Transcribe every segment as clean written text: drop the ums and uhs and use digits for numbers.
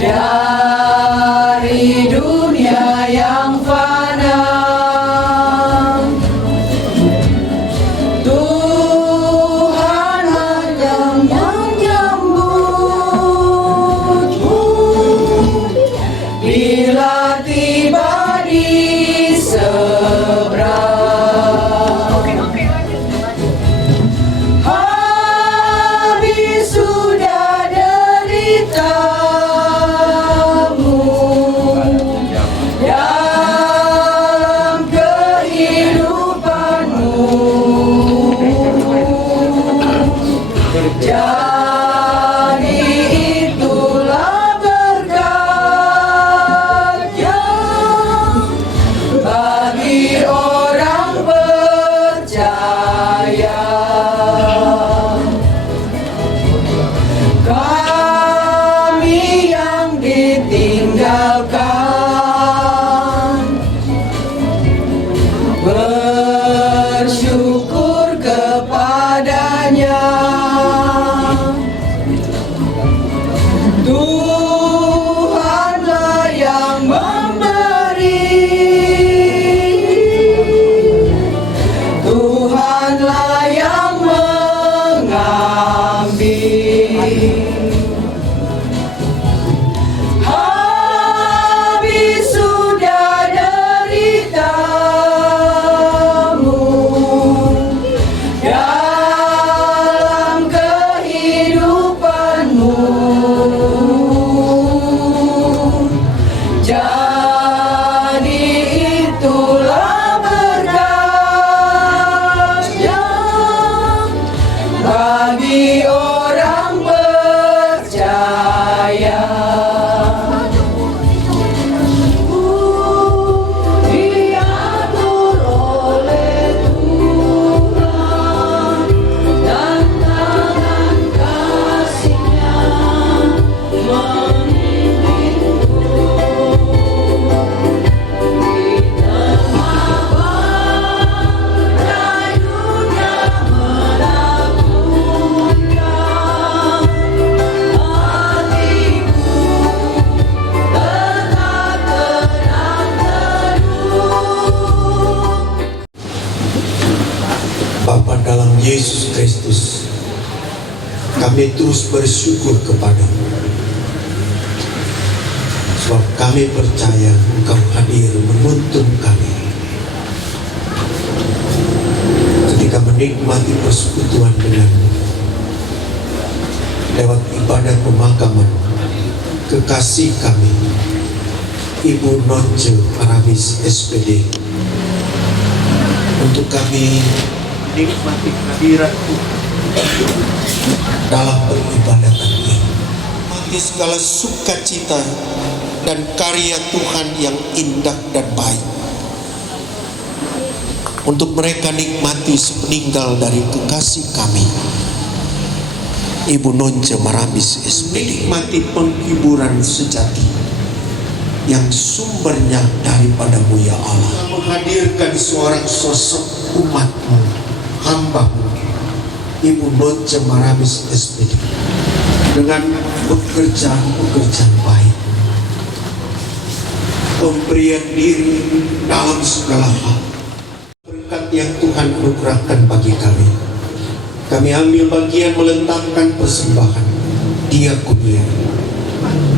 dari dunia yang fana. Tuhan hanya yang menyambutmu bila tiba di seberang. Habis sudah deritamu dalam kehidupanmu, jadi itulah berkatnya bagi orang percaya. Kami yang ditinggalkan bersyukur kepadanya. Tuhanlah yang memberi, Tuhanlah yang mengambil. Habis sudah deritamu dalam kehidupanmu, jadi itulah berkatnya bagi orang percaya. Diatur oleh Tuhan dan tangan kasih-Nya memimpinku di tengah badai dunia menakutkan. Hatiku tetap tenang teduh. Bapa dalam Yesus Kristus, kami terus bersyukur kepadamu, sebab kami percaya Engkau hadir menuntun kami ketika menikmati persekutuan denganmu lewat ibadat pemakaman kekasih kami, Ibu Nonce Marabis SPD. Untuk kami menikmati hadirat-Mu dalam peribadatan ini, menikmati segala sukacita dan karya Tuhan yang indah dan baik. Untuk mereka nikmati sepeninggal dari kekasih kami, Ibu Nonce Marabis SPD. Nikmati penghiburan sejati yang sumbernya daripada-Mu ya Allah. Menghadirkan seorang sosok umat-Mu, hamba-Mu, Ibu Nonce Marabis SPD, dengan pekerjaan-pekerjaan baik, pemberian diri dalam segala hal. Berkat yang Tuhan anugerahkan bagi kami, kami ambil bagian meletakkan persembahan diakonia,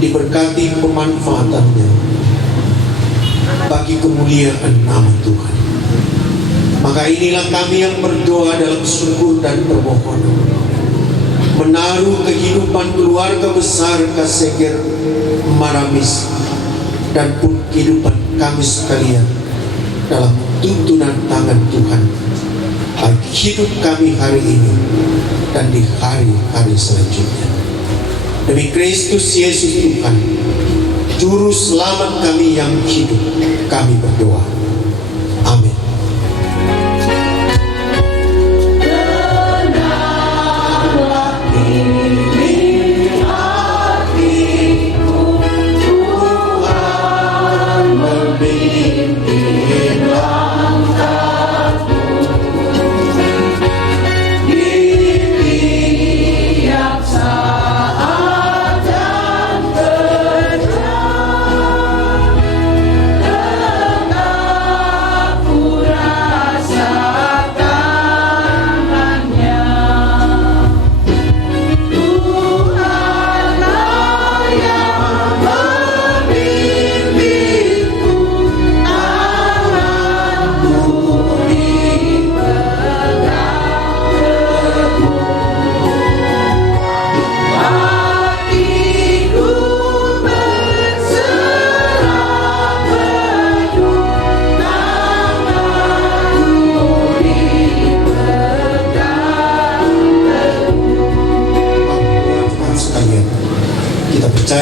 diberkati pemanfaatannya bagi kemuliaan nama Tuhan. Maka inilah kami yang berdoa dalam syukur dan permohonan, menaruh kehidupan keluarga besar Kaseger Marabis dan pun kehidupan kami sekalian dalam tuntunan tangan Tuhan, baik hidup kami hari ini dan di hari-hari selanjutnya. Demi Kristus Yesus Tuhan, Juru Selamat kami yang hidup, kami berdoa. Amin.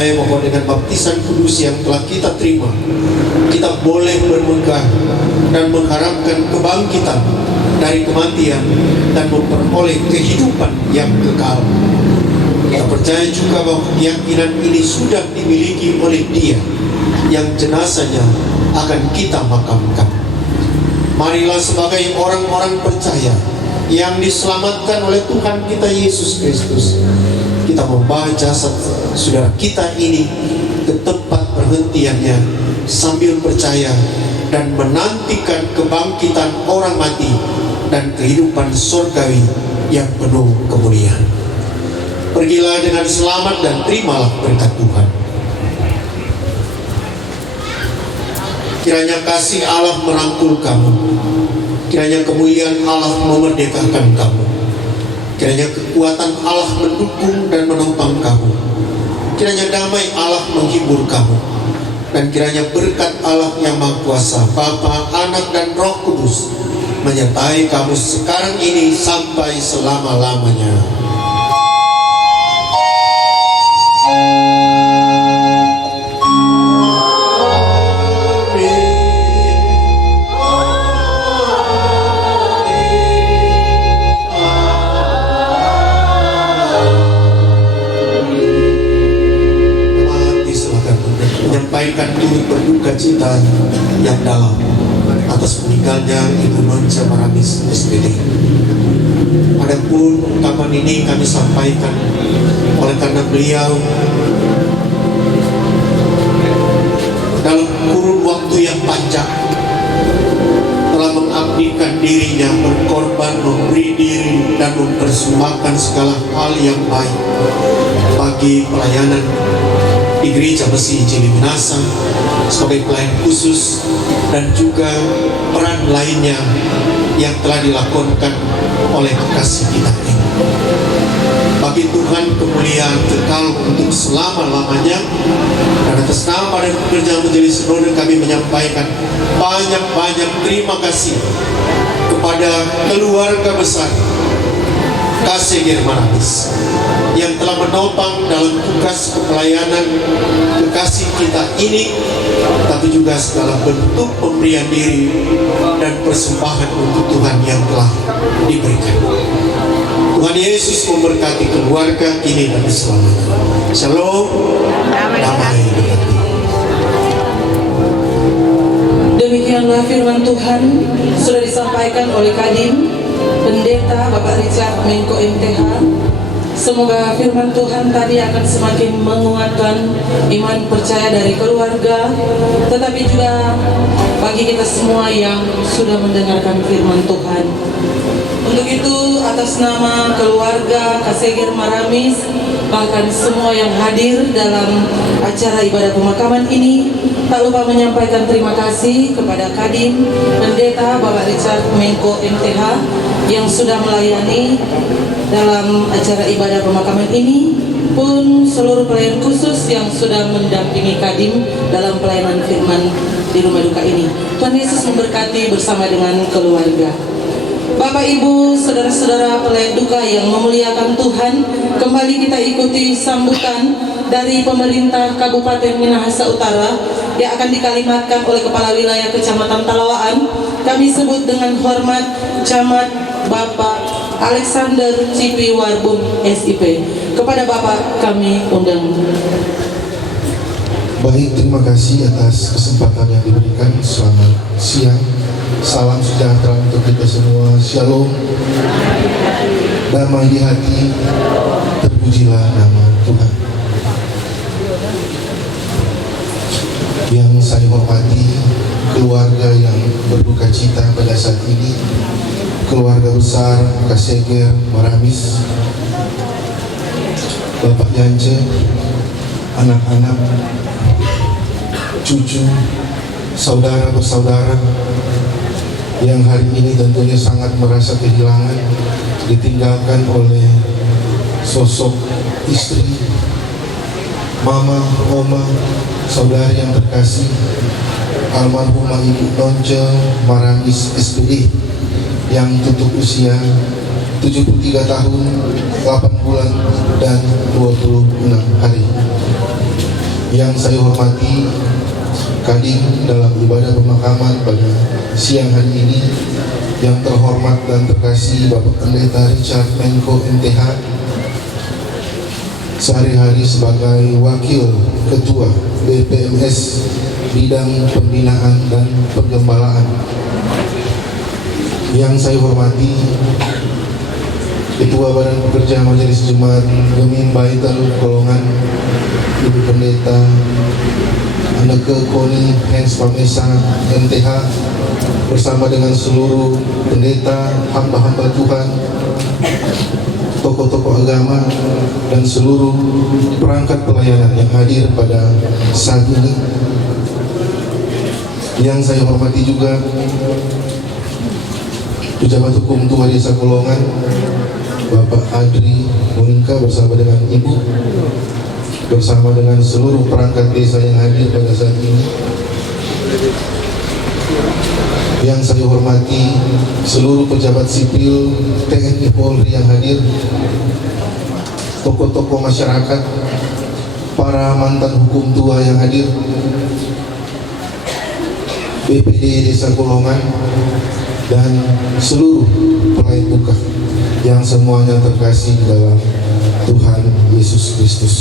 percaya bahwa dengan baptisan kudus yang telah kita terima, kita boleh bermegah dan mengharapkan kebangkitan dari kematian dan memperoleh kehidupan yang kekal. Kita percaya juga bahwa keyakinan ini sudah dimiliki oleh Dia yang jenazahnya akan kita makamkan. Marilah sebagai orang-orang percaya yang diselamatkan oleh Tuhan kita Yesus Kristus, kita membawa jasad saudara kita ini ke tempat perhentiannya sambil percaya dan menantikan kebangkitan orang mati dan kehidupan surgawi yang penuh kemuliaan. Pergilah dengan selamat dan terimalah berkat Tuhan. Kiranya kasih Allah merangkul kamu, kiranya kemuliaan Allah memerdekakan kamu, kiranya kekuatan Allah mendukung dan menopang kamu, kiranya damai Allah menghibur kamu, dan kiranya berkat Allah yang Maha Kuasa, Bapa, Anak, dan Roh Kudus menyertai kamu sekarang ini sampai selama-lamanya. Menyampaikan turut berduka cita yang dalam atas meninggalnya Ibu Nonca Maramis SPD. Adapun ungkapan ini kami sampaikan oleh karena beliau dalam kurun waktu yang panjang telah mengabdikan dirinya, berkorban, memberi diri, dan mempersembahkan segala hal yang baik bagi pelayanan di Gereja Mesi Cili Minasa sebagai pelayan khusus, dan juga peran lainnya yang telah dilakukan oleh kekasih kita ini. Bagi Tuhan kemuliaan kekal untuk selama-lamanya, dan atas nama dan pekerjaan Majelis Sinode kami menyampaikan banyak-banyak terima kasih kepada keluarga besar KSG Maramis yang telah menopang dalam tugas kepelayanan kekasih kita ini, tapi juga segala bentuk pemberian diri dan persembahan untuk Tuhan yang telah diberikan. Tuhan Yesus memberkati keluarga kini dan selamanya. Shalom, damai berkati. Demikianlah firman Tuhan sudah disampaikan oleh Kadin Pendeta Bapak Richard Menko MTH. Semoga firman Tuhan tadi akan semakin menguatkan iman percaya dari keluarga, tetapi juga bagi kita semua yang sudah mendengarkan firman Tuhan. Untuk itu, atas nama keluarga KSG Maramis, bahkan semua yang hadir dalam acara ibadah pemakaman ini, tak lupa menyampaikan terima kasih kepada Kadin Pendeta Bapak Richard Menko MTH yang sudah melayani dalam acara ibadah pemakaman ini, pun seluruh pelayan khusus yang sudah mendampingi Kadin dalam pelayanan firman di rumah duka ini. Tuhan Yesus memberkati bersama dengan keluarga. Bapak, Ibu, saudara-saudara pelayan duka yang memuliakan Tuhan, kembali kita ikuti sambutan dari pemerintah Kabupaten Minahasa Utara yang akan dikalimatkan oleh Kepala Wilayah Kecamatan Talawaan. Kami sebut dengan hormat Camat Bapak Alexander Cipi Warbun SIP. Kepada Bapak kami undang. Baik, terima kasih atas kesempatan yang diberikan. Selamat siang, salam sejahtera untuk kita semua. Shalom, damai di hati, terpujilah nama Tuhan. Yang saya hormati keluarga yang berduka cita pada saat ini, keluarga besar KSG Maramis, Bapak Yance, anak-anak, cucu, saudara bersaudara yang hari ini tentunya sangat merasa kehilangan, ditinggalkan oleh sosok istri, mama, oma, saudari yang terkasih, almarhumah Ibu Nonca Maramis SPD yang tutup usia 73 tahun, 8 bulan, dan 26 hari. Yang saya hormati Kadin dalam ibadah pemakaman pada siang hari ini, yang terhormat dan terkasih Bapak Pendeta Richard Menko MTH, sehari-hari sebagai Wakil Ketua BPMS Bidang Pembinaan dan Penggembalaan. Yang saya hormati Ketua Badan Pekerja Majelis Jemaat Gemim Baital Golongan Ibu Pendeta Anneke Koni Hens Pamesa MTH bersama dengan seluruh pendeta, hamba-hamba Tuhan, tokoh-tokoh agama, dan seluruh perangkat pelayanan yang hadir pada saat ini. Yang saya hormati juga Pejabat Hukum Tua Desa Golongan Bapak Adri Monika bersama dengan Ibu, bersama dengan seluruh perangkat desa yang hadir pada saat ini. Yang saya hormati seluruh pejabat sipil TNI Polri yang hadir, tokoh-tokoh masyarakat, para mantan hukum tua yang hadir, BPD Desa Golongan, dan seluruh pelayan duka yang semuanya terkasih dalam Tuhan Yesus Kristus.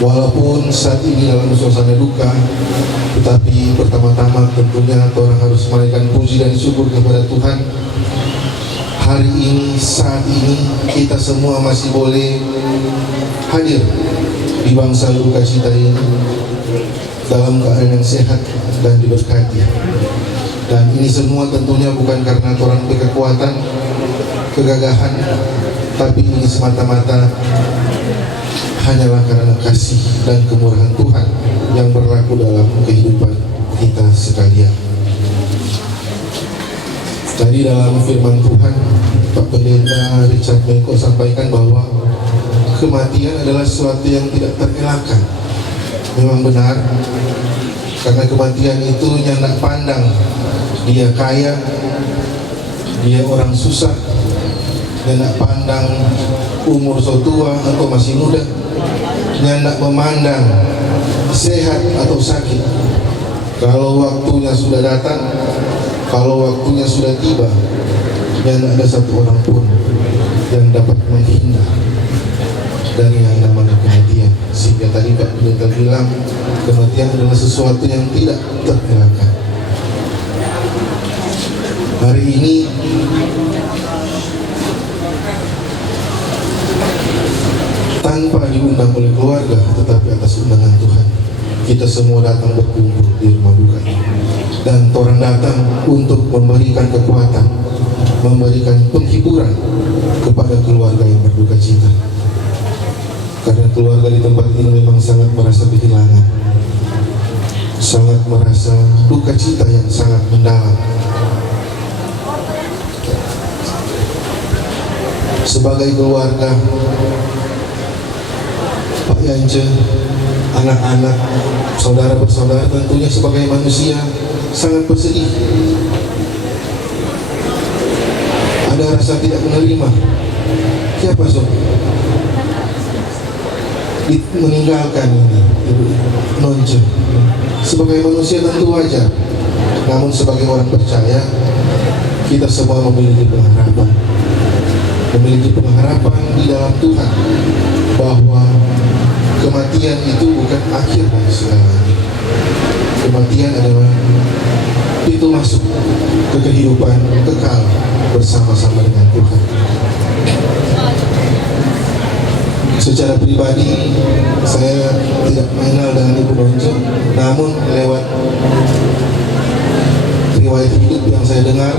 Walaupun saat ini dalam suasana duka, tetapi pertama-tama tentunya orang harus menaikkan puji dan syukur kepada Tuhan. Hari ini, saat ini, kita semua masih boleh hadir di bangsa luka cita ini dalam keadaan yang sehat dan diberkati. Dan ini semua tentunya bukan karena orang berkekuatan, kegagahan, tapi ini semata-mata hanyalah karena kasih dan kemurahan Tuhan yang berlaku dalam kehidupan kita sekalian. Tadi dalam firman Tuhan, Pak Pendeta Richard Menko sampaikan bahwa kematian adalah sesuatu yang tidak terelakkan. Memang benar, karena kematian itu nyandak pandang, dia kaya, dia orang susah, nyandak pandang umur so tua atau masih muda, nyandak memandang sehat atau sakit. Kalau waktunya sudah datang, kalau waktunya sudah tiba, nyandak ada satu orang pun yang dapat menghindar dari yang namanya kematian. Sehingga tadi Pak Pendeta bilang kematian adalah sesuatu yang tidak terelakkan. Hari ini tanpa diundang oleh keluarga, tetapi atas undangan Tuhan, kita semua datang berkumpul di rumah duka ini. Dan orang datang untuk memberikan kekuatan, memberikan penghiburan kepada keluarga yang berduka cita. Karena keluarga di tempat ini memang sangat merasa kehilangan, sangat merasa duka cita yang sangat mendalam. Sebagai keluarga, Pak Yance, anak-anak, saudara bersaudara, tentunya sebagai manusia sangat bersedih. Ada rasa tidak menerima. Siapa sob? Meninggalkan ini Ibu Nonce. Sebagai manusia tentu wajar, namun sebagai orang percaya, kita semua memiliki pengharapan, di dalam Tuhan, bahwa kematian itu bukan akhir dari segalanya. Kematian adalah pintu masuk ke kehidupan kekal bersama-sama dengan Tuhan. Secara pribadi, saya tidak mengenal dengan Ibu Nonce, namun lewat riwayat hidup yang saya dengar,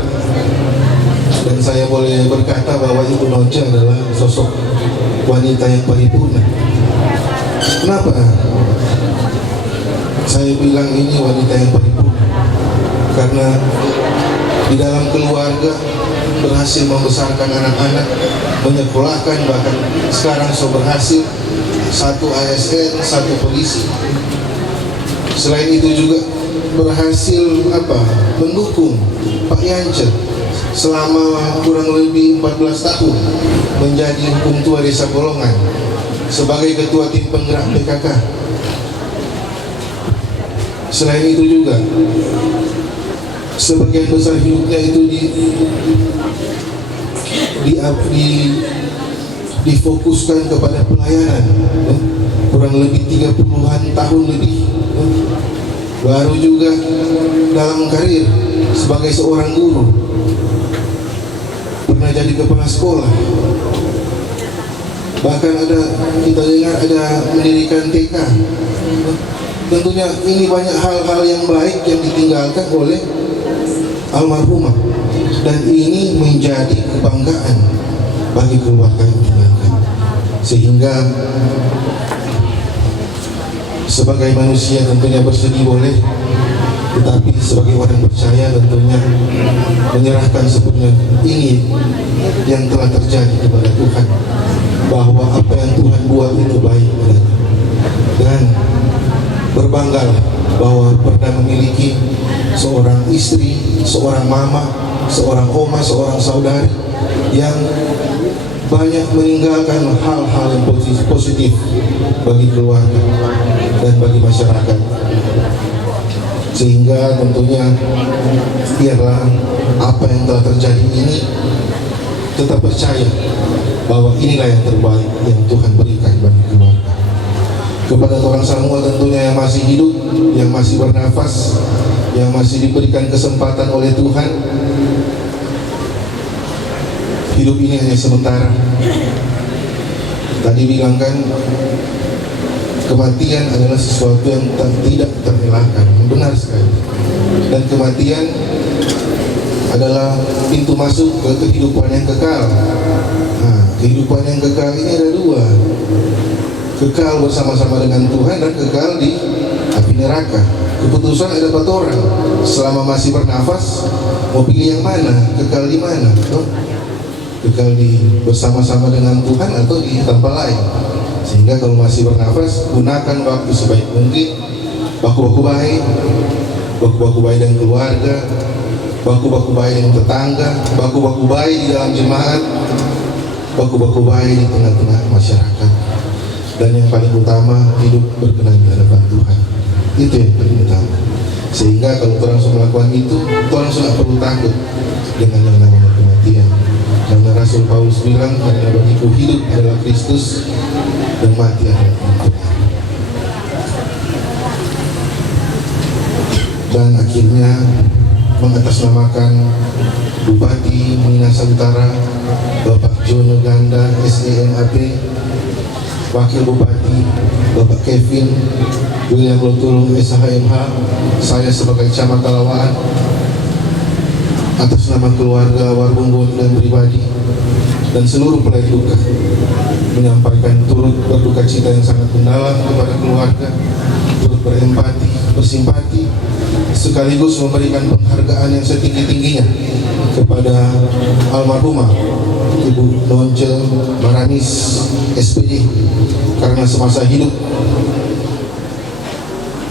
dan saya boleh berkata bahwa Ibu Nonce adalah sosok wanita yang paripurna. Kenapa saya bilang ini wanita yang paripurna? Karena di dalam keluarga berhasil membesarkan anak-anak, menyekolahkan, bahkan sekarang berhasil satu ASN, satu polisi. Selain itu juga berhasil mendukung Pak Yance selama kurang lebih 14 tahun menjadi hukum tua Desa Golongan. sebagai ketua tim penggerak PKK. Selain itu juga sebagian besar hidupnya itu difokuskan kepada pelayanan, kurang lebih 30-an tahun lebih. Baru juga dalam karir sebagai seorang guru, pernah jadi kepala sekolah, bahkan kita dengar ada mendirikan TK. Tentunya ini banyak hal-hal yang baik yang ditinggalkan oleh almarhumah, dan ini menjadi kebanggaan bagi keluarga yang ditinggalkan. Sehingga sebagai manusia tentunya bersedih boleh, tetapi sebagai orang percaya tentunya menyerahkan sepenuhnya ini yang telah terjadi kepada Tuhan, bahwa apa yang Tuhan buat itu baik, dan berbanggalah bahwa pernah memiliki seorang istri, seorang mama, seorang oma, seorang saudari yang banyak meninggalkan hal-hal yang positif bagi keluarga dan bagi masyarakat. Sehingga tentunya biarlah apa yang telah terjadi ini tetap percaya bahwa inilah yang terbaik yang Tuhan berikan bagi keluarga. Kepada orang semua tentunya yang masih hidup, yang masih bernafas, yang masih diberikan kesempatan oleh Tuhan, hidup ini hanya sementara. Tadi bilang kan, kematian adalah sesuatu yang tidak terelakkan. Benar sekali. Dan kematian adalah pintu masuk ke kehidupan yang kekal. Nah, kehidupan yang kekal ini ada dua: kekal bersama-sama dengan Tuhan dan kekal di api neraka. Keputusan ada 4 orang. Selama masih bernafas, mau pilih yang mana? Kekal di mana? Kekal di bersama-sama dengan Tuhan atau di tempat lain. Sehingga kalau masih bernafas, gunakan waktu sebaik mungkin, baku-baku baik, baku-baku baik dengan keluarga, baku-baku baik dengan tetangga, baku-baku baik di dalam jemaat, baku-baku baik di tengah-tengah masyarakat. Dan yang paling utama, hidup berkenan di hadapan Tuhan. Itu yang paling utama. Sehingga kalau orang sudah melakukan itu, orang sudah perlu takut dengan yang namanya kematian. Karena Rasul Paulus bilang, karena bagiku hidup adalah Kristus dan mati adalah Tuhan. Dan akhirnya mengatasnamakan Bupati Minahasa Utara Bapak Jono Ganda SEMAP, Wakil Bupati Bapak Kevin William Lotulung SHMH, saya sebagai Camat Talawaan, atas nama keluarga Warbungbon dan pribadi dan seluruh pelayan duka, menyampaikan turut berduka cita yang sangat mendalam kepada keluarga, turut berempati, bersimpati, sekaligus memberikan penghargaan yang setinggi-tingginya kepada almarhumah Ibu Nonce Maranis SPD, karena semasa hidup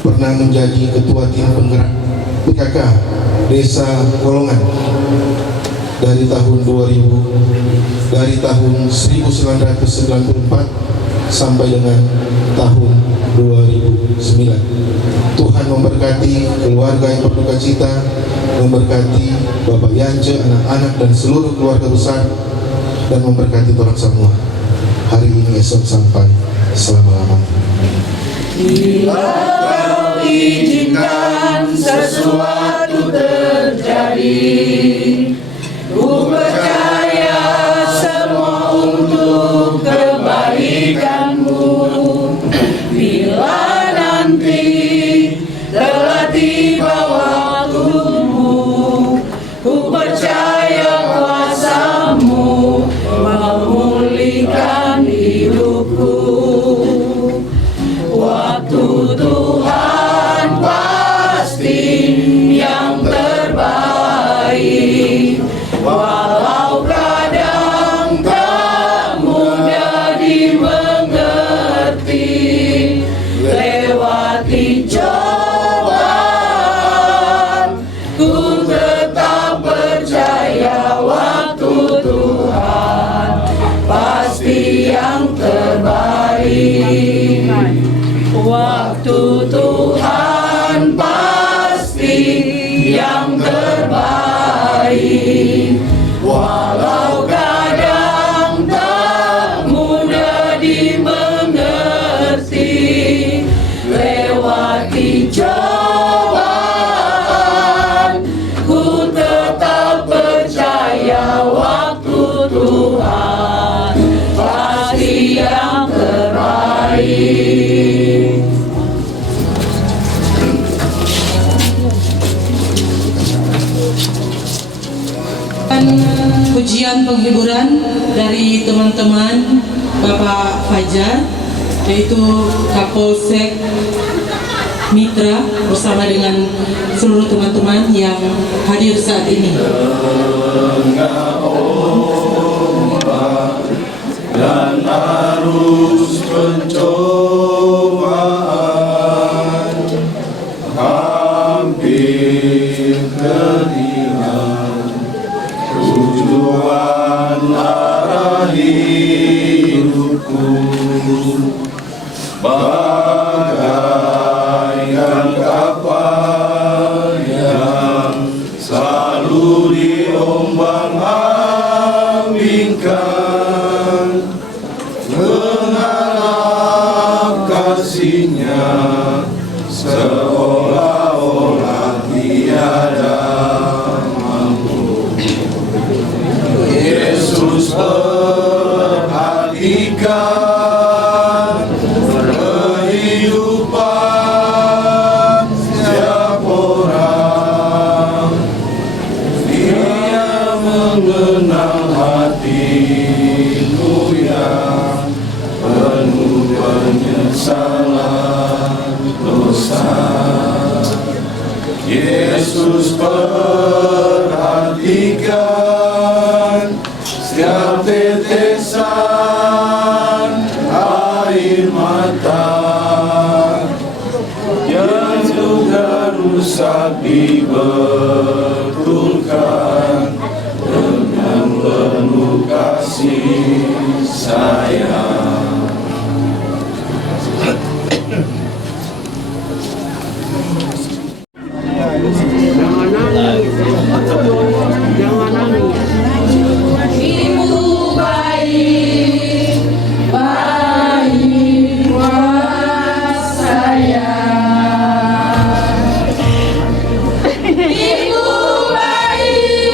pernah menjadi ketua tim penggerak PKK Desa Kolongan dari tahun 1994 sampai dengan tahun 2009. Tuhan memberkati keluarga yang berduka cita, memberkati Bapak Yance, anak-anak dan seluruh keluarga besar, dan memberkati orang semua hari ini, esok, sampai selama-lamanya. Bila kau izinkan sesuatu terjadi, ku percaya semua untuk kebaikanmu. Bila nanti telah tiba waktumu, ku percaya kuasamu memulihkan hidupku. Waktu Waktu Tuhan pasti yang terbaik, walau kadang tak mudah dimengerti. Lewati cobaan, ku tetap percaya waktu Tuhan pasti yang terbaik. Pujian penghiburan dari teman-teman Bapak Fajar, yaitu Kapolsek Mitra bersama dengan seluruh teman-teman yang hadir saat ini. Dan arus pencobaan hampir terhilang, tujuan arah hidupku bagaikan kapal yang selalu diombang-ambingkan, mengharap kasihnya seolah-olah tiada mampu. Yesus perhatikan kehidupan setiap orang. Dia mengenal hatiku yang penuh penyesalan dosa. Yesus perhatikan setiap tetesan air mata yang sudah rusak dibetulkan dengan penuh kasih sayang. Ibu baik, baik buat saya. Ibu baik.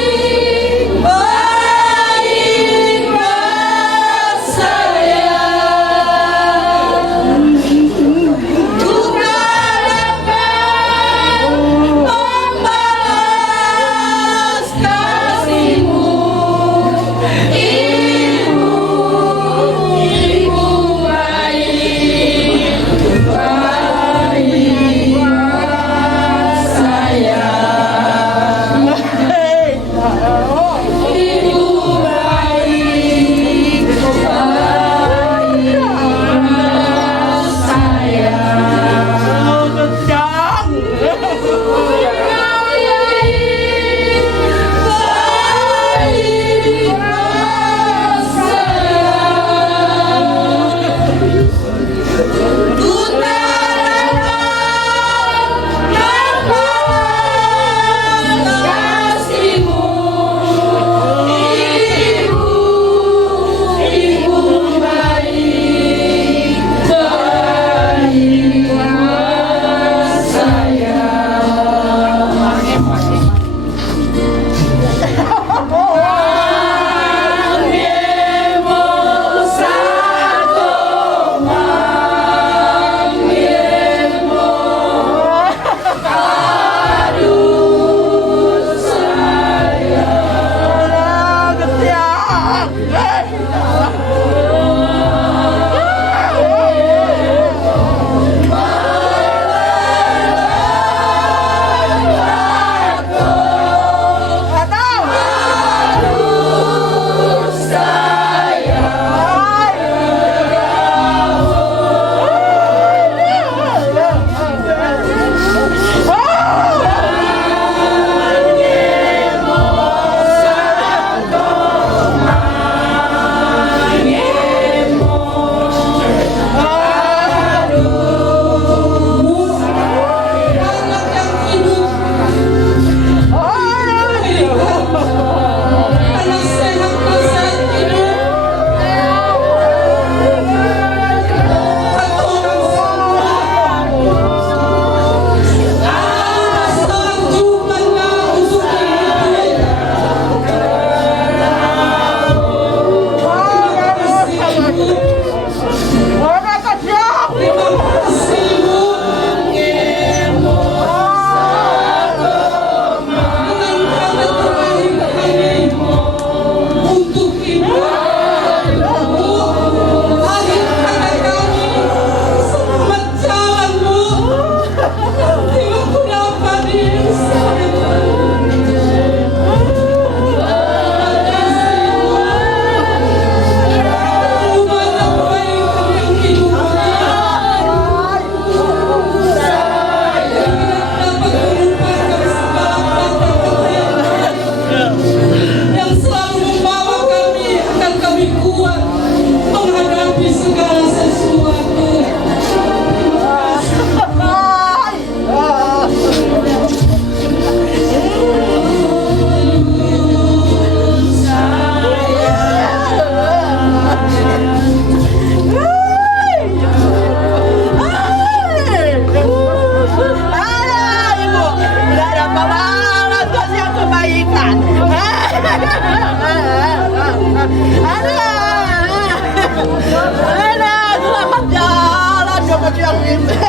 Selamat jalan kamu yang ini.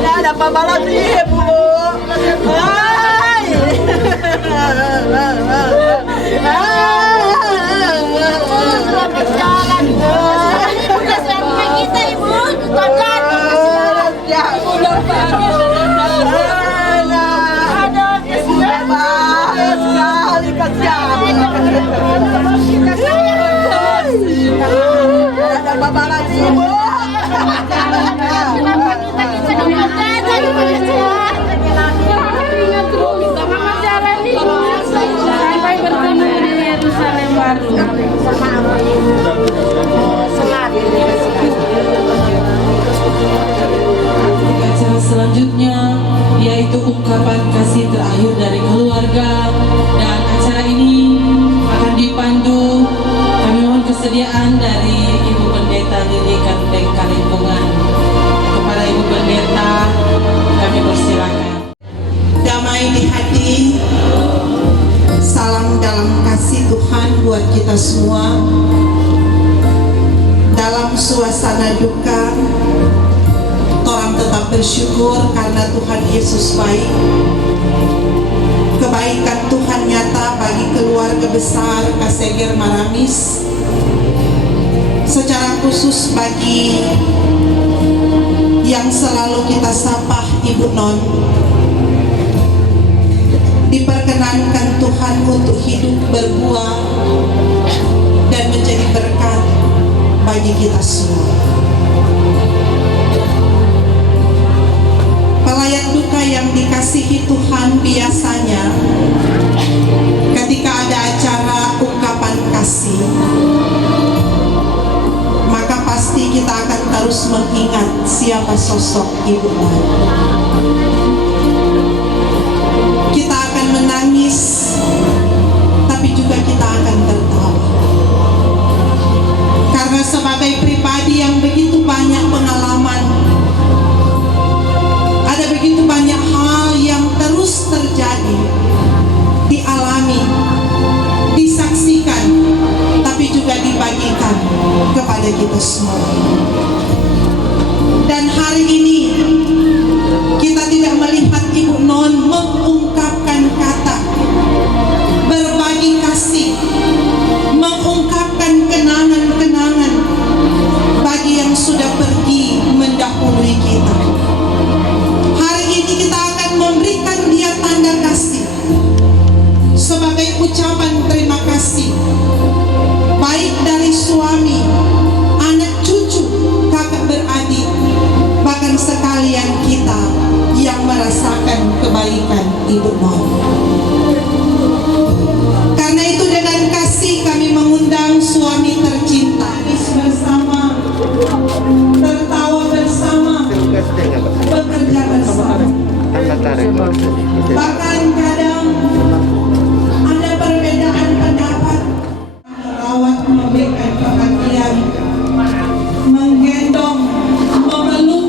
Ya ada apa balas ibu. Selamat jalan. Udah sampai kita ibu. Jalan. Ya udah sekali kasihan. Ada bapak lagi ibu. Kenapa kita bisa dapat sampai bertemu di Yerusalem baru. Acara selanjutnya yaitu ungkapan kasih terakhir dari keluarga, dan acara ini akan dipandu. Kami mohon kesediaan dari Ibu Pendeta Lili Kandeng Kalimpungan. Kepada Ibu Pendeta kami persilakan. Damai di hati, salam dalam kasih Tuhan buat kita semua. Dalam suasana duka, orang tetap bersyukur karena Tuhan Yesus baik. Kebaikan Tuhan nyata bagi keluarga besar Kaseger Maramis, secara khusus bagi yang selalu kita sapa Ibu Non. Diperkenankan Tuhan untuk hidup berbuah dan menjadi berkat bagi kita semua. Pelayan duka yang dikasihi Tuhan, biasanya ketika ada acara ungkapan kasih, maka pasti kita akan terus mengingat siapa sosok Ibu Non. Kita akan menangis, tapi juga kita akan tertawa. Karena sebagai pribadi yang begitu banyak pengalaman, ada begitu banyak hal yang terus terjadi, dialami, disaksikan, tapi juga dibagikan kepada kita semua. Dan hari ini kita tidak melihat Ibu Non mengungkapkan kata berbagi kasih, mengungkapkan kenangan-kenangan bagi yang sudah pergi mendahului kita. Hari ini kita akan memberikan dia tanda kasih sebagai ucapan terima kasih, baik dari suami, anak cucu, kakak beradik, bahkan sekalian kita yang merasakan kebaikan Ibu Non. Karena itu dengan kasih kami mengundang suami tercinta, bersama, tertawa bersama, bekerja bersama. Bahkan kadang ada perbedaan pendapat, merawat, memberikan perhatian, menggendong, memeluk,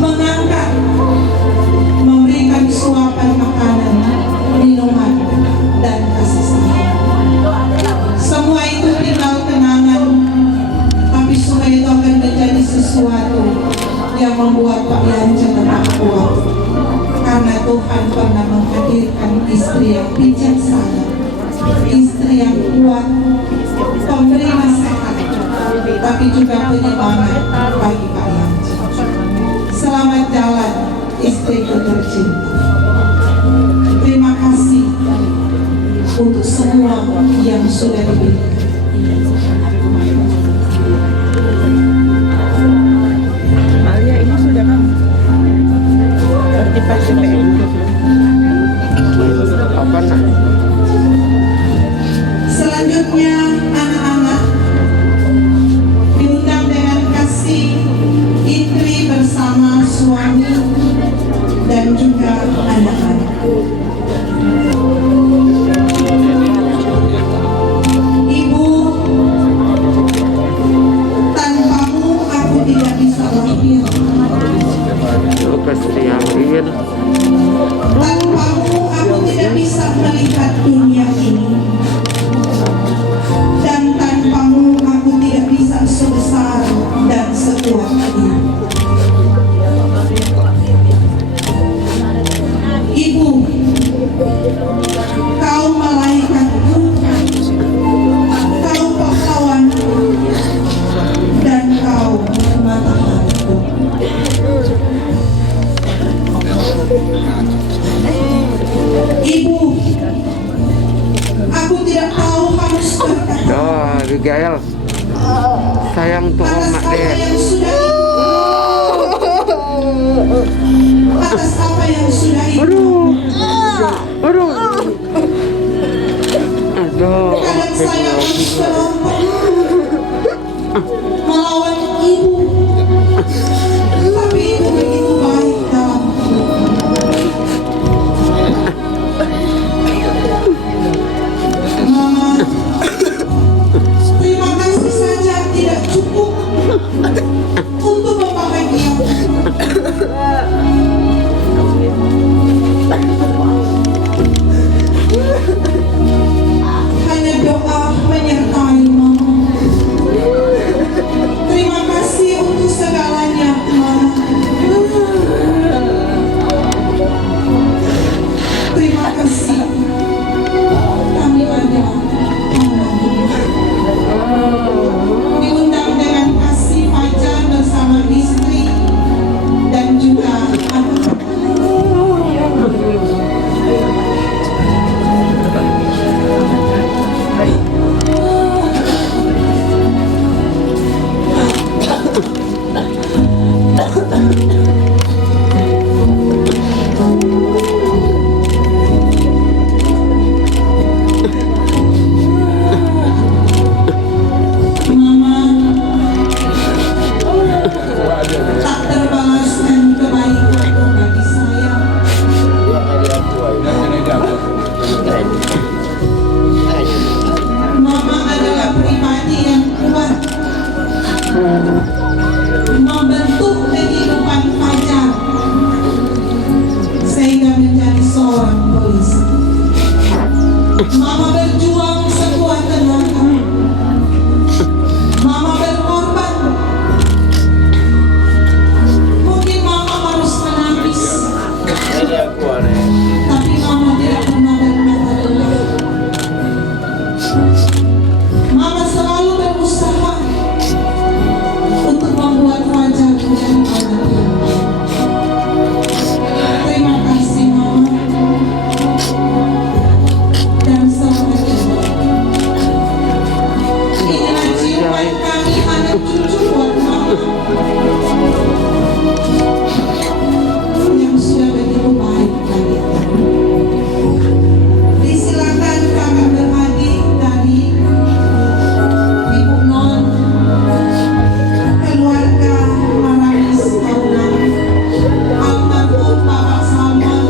mengangkat, memberikan suapan makanan, minuman, dan kasih sayang. Semua itu tinggal kenangan, tapi semua itu akan menjadi sesuatu yang membuat Pak Yanja tetap kuat. Karena Tuhan pernah menghadirkan istri yang bijaksana, istri yang kuat, pemberi nasihat, tapi juga penyemangat bagi Pak Yanja. Selamat jalan, istriku tercinta. Terima kasih untuk semua yang sudah diberikan. Selanjutnya anak-anak diundang dengan kasih, istri bersama suami dan juga anak-anak. Ibu, tanpamu aku tidak bisa lahir. Tanpamu aku tidak bisa melihat dunia Gael. Sayang tuh atas Oma apa deh. yang sudah atas apa yang sudah Aduh. Aduh. Aduh. kadang saya harus berontak melawan ibu, tapi ibu begitu baik dalam Mama, terima kasih saja tidak cukup untuk membahagiakan. Hanya doa menyertai Mama. Terima kasih untuk segalanya, Mama. Terima kasih. Kami ada diundang dengan kasih Fajar bersama istri dan juga anak. Tak terbalaskan kebaikan bagi saya. Mama adalah pribadi yang kuat, membentuk kehidupan Fajar sehingga menjadi seorang polisi. Mama berjuang sekuat tenaga. Mama berkorban. Mungkin Mama harus menangis, tapi Mama tidak pernah berkata lelah. Mama selalu berusaha untuk membuat Fajar menjadi bahagia. Terima kasih Mama dan selamat tinggal. Inilah ciuman kami anak cucu buat Mama yang sudah begitu baik bagi kami. Disilakan kakak beradik dari Ibu Non, keluarga Maramis Kaunan, almarhum Bapak Salman,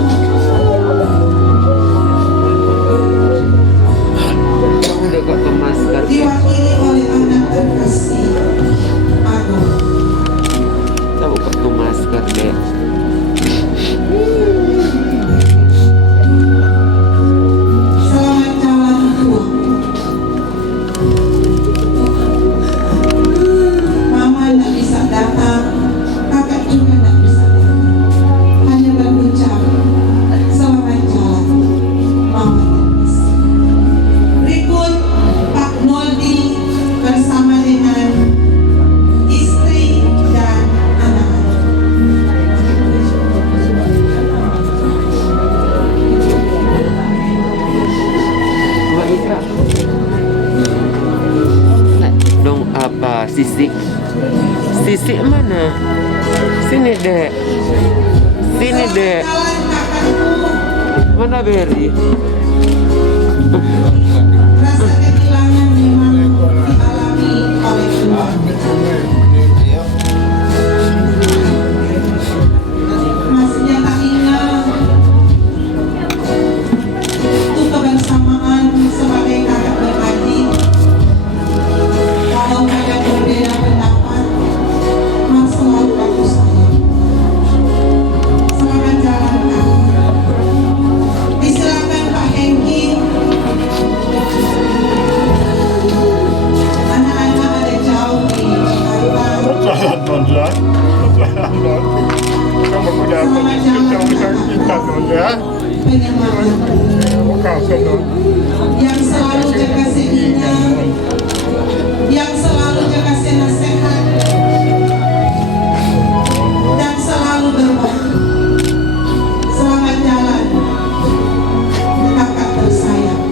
Udah kok ke masker. diwakili oleh anak terkasih Agung. Tahu kok ke masker deh. Selamat jalan tua. Mama tidak bisa datang, kakak juga tidak bisa datang. Hanya berucap selamat jalan, Mama tidak bisa. Berikut Pak Noldi bersama dengan istri dan anak-anak. Mbak Ika. Dong apa? Sisik. Sisik mana? Sini dek. Sini dek. Jalan kakakku. Mana Berry? Rasa kehilangan memang dialami oleh keluarga. Masih tak ingat untuk kebersamaan sebagai kakak beradik. Walau kadang berbeda pendapat, Mas selalu aku sayang. Selamat jalan kakak. Disilakan Pak Hengki. Anak-anak ada jauh di Jakarta. Selamat Nonja. Selamat Non. Kamu punya apa? Kita usaha kita Nonja. Penyemangat Makasih Non. yang selalu jaga sehinya, yang selalu jaga nasihat, dan selalu berbakti. Selamat jalan, kakak tersayang.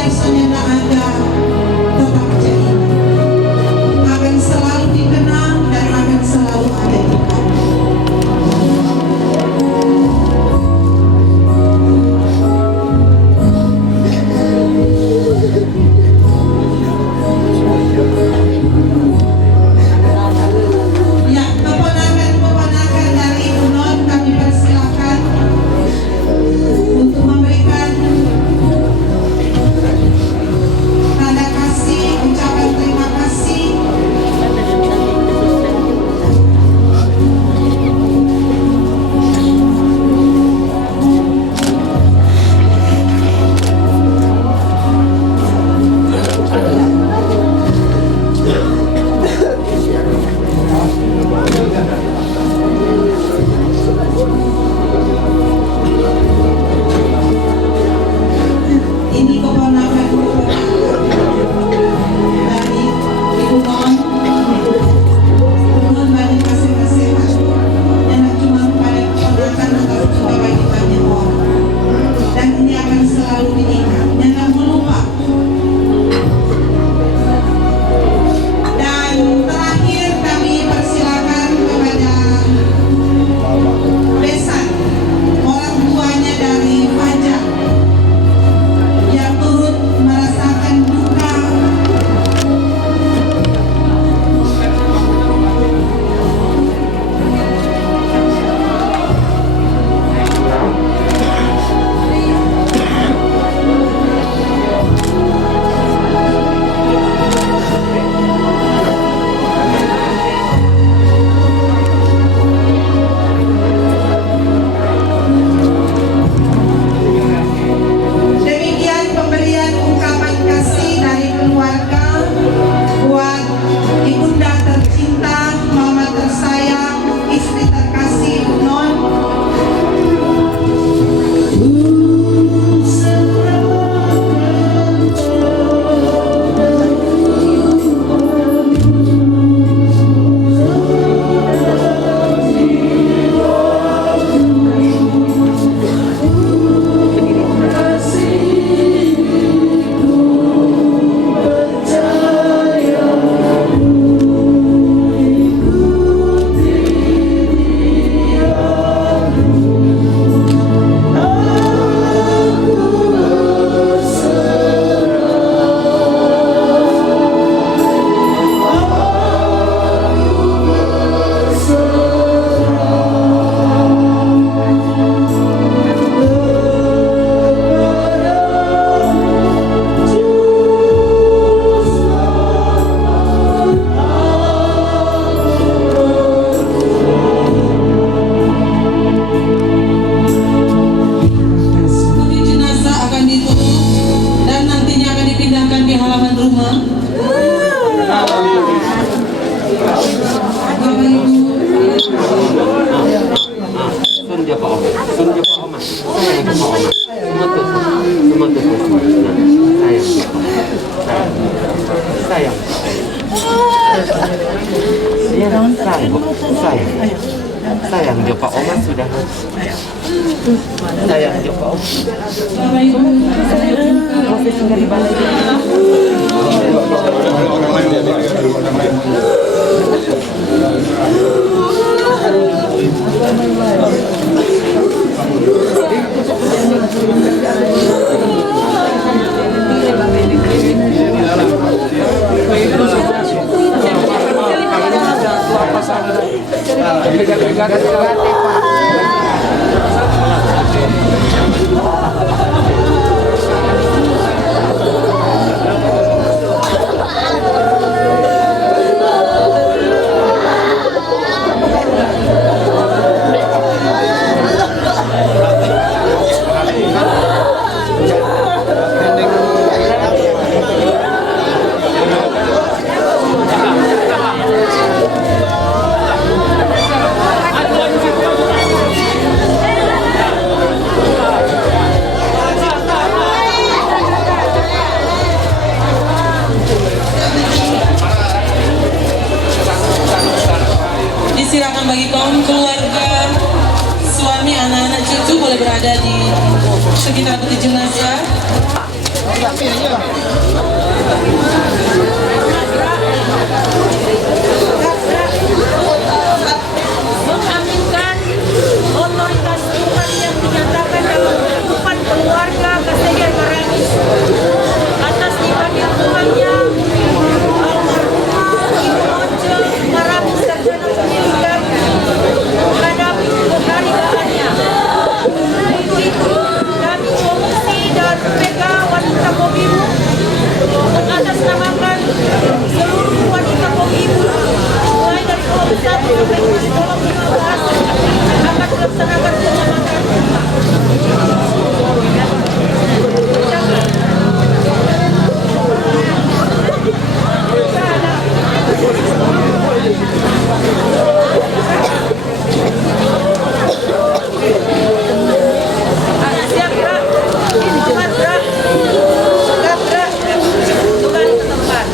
biasanya tidak ada, tetap jadi. Akan selalu dikenang dan akan selalu ada di kami. Ya, keponakan-keponakan dari Ibu Non kami persilakan untuk memberikan tanda kasih, ucapan terima kasih. Ini keponakan-keponakan dari Ibu Non. Ibu Non banyak kasih-kasihan, yang tak cuma kepada keponakan atau juga bagi banyak orang. Dan ini akan selalu diingat, jangan melupa. Dan terakhir kami persilakan kepada Besan, orang tuanya dari Fajar, yang turut merasakan duka demikian pemberian ungkapan kasih dari keluarga buat ibunda tercinta, mama tersayang, istri terkasih Ibu Non. Peti jenazah akan ditutup dan nantinya akan dipindahkan di halaman rumah. Bapak Ibu, Sun dia Pak Oma. Sun dia Pak Oma. Sayang dia Pak Oma. Semua tuh. Semua tuh. Nah, sayang dia. Sayang. Sayang. Sayang. Sayang dia Pak Oma sudah. Sayang dia Pak Oma. Bapak Ibu, Oke, sudah di balai. suami, anak-anak, cucu boleh berada di sekitar peti jenazah. mengaminkan otoritas Tuhan yang dinyatakan dalam kehidupan keluarga Kaseger Maramis atas dipanggilnya almarhumah Ibu Once Maramis sarjana pendidikan terhadap kehargaannya. Untuk itu kami komisi dan PK Wanita Kobibu mengatasnamakan seluruh wanita Kobibu mulai dari kelompok 1 sampai kelompok 15 akan melaksanakan penyelamatan. Siap gerak, cepat gerak, tegap gerak, kembali ke tempat.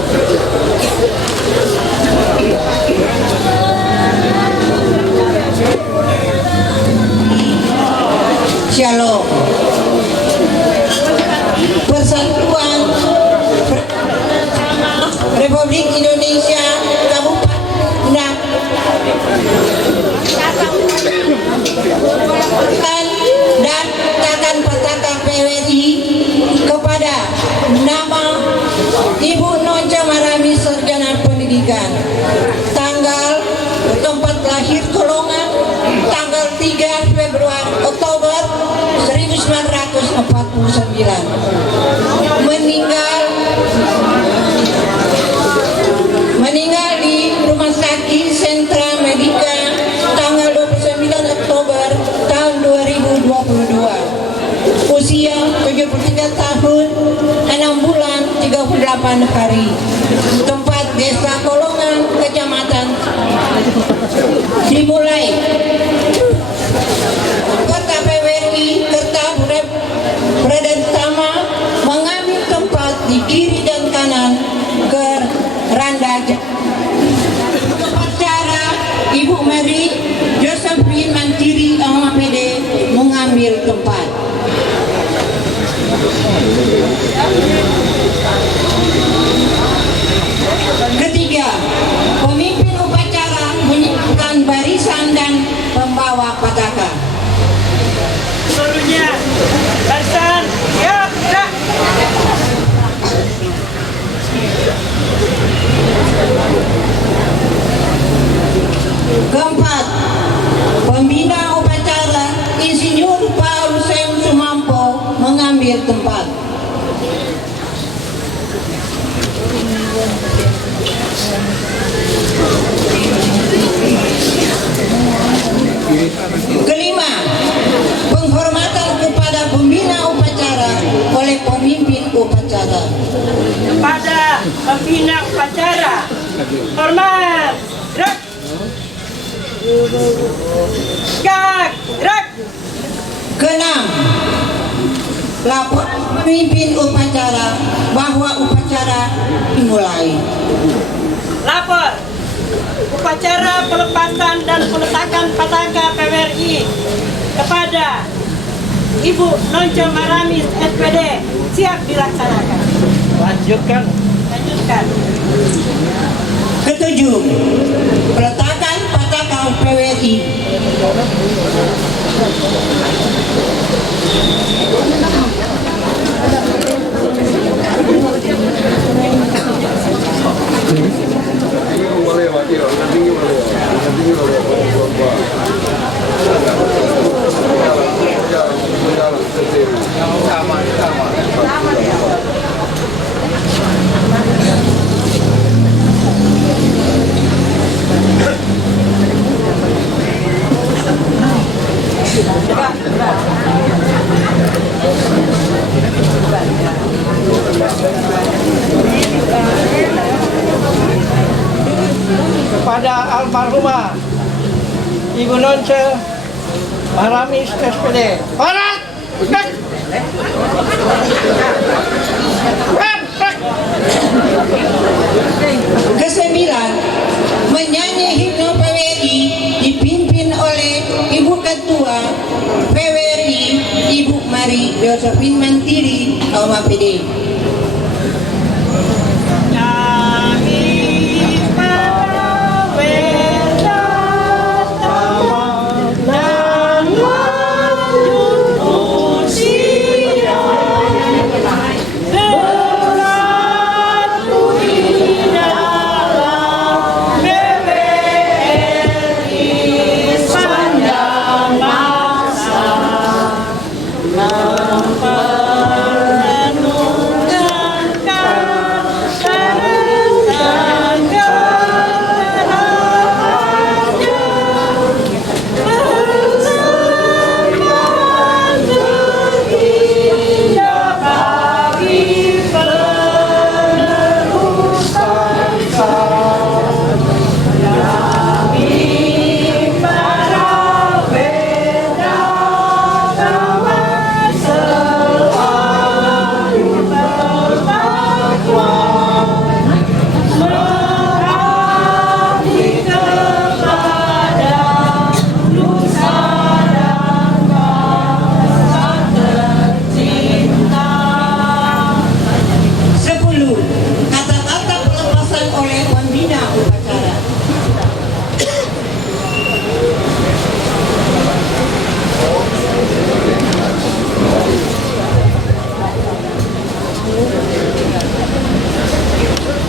Shalom. Persatuan Republik Indonesia Kabupaten dan Katakan Petaka PWRI kepada nama Ibu Nonca Maramis sarjana pendidikan, tanggal tempat lahir Kolongan tanggal 3 Februari Oktober 1949, meninggal di Rumah Sakit Sentra Medika tanggal 29 Oktober tahun 2022, usia 73 tahun 6 bulan 38 hari, tempat Desa Kolongan, Kecamatan dimulai Kota PWRI Kertabudayaratama mengambil tempat di kiri dan kanan ke Randa upacara Ibu Mary Josephine Mantiri AMAPD mengambil tempat. Ketiga, pemimpin upacara menyiapkan barisan dan pembawa patakan. Seluruhnya barisan siap gerak. Keempat, pembina upacara Insinyur Paul Sem Sumampo mengambil tempat. Kelima, penghormatan kepada pembina upacara oleh pemimpin upacara. Kepada pembina upacara, hormat, gerak. Gerak. Keenam, laporan pemimpin upacara bahwa upacara dimulai. Lapor upacara pelepasan dan peletakan pataga PWRI kepada Ibu Nonca Maramis SPD siap dilaksanakan. Lanjutkan. Ketujuh, peletakan pataga PWRI. Kepada almarhumah Ibu Nonca Maramis SPD. Hormat. Kesembilan, menyanyi himne PWRI dipimpin oleh Ibu Ketua PWRI Ibu Mary Josephine Mantiri AMAPD.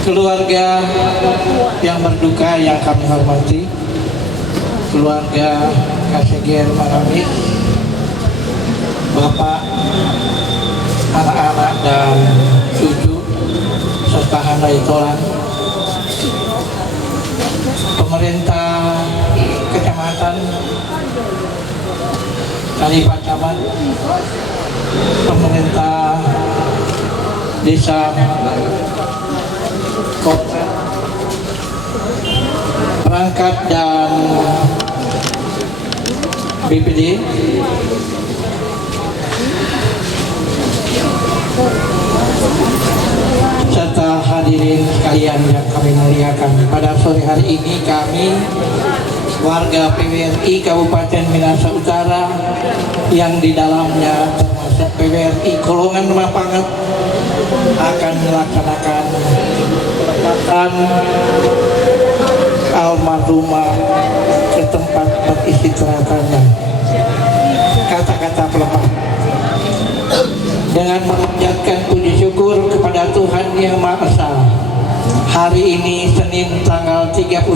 keluarga yang berduka yang kami hormati, keluarga Kaseger Maramis, Bapak, anak-anak dan cucu, serta handai tolan, pemerintah kecamatan, Kalipat Camat, pemerintah desa, kota, perangkat dan BPD, serta hadirin sekalian yang kami muliakan. Pada sore hari ini kami warga PWRI Kabupaten Minahasa Utara yang di dalamnya termasuk PWRI Kolongan Mapangat akan melaksanakan pelepatan almarhumah ke tempat beristirahatnya. Kata-kata pelepatan dengan mengucapkan puji syukur kepada Tuhan Yang Maha Esa. Hari ini Senin tanggal 31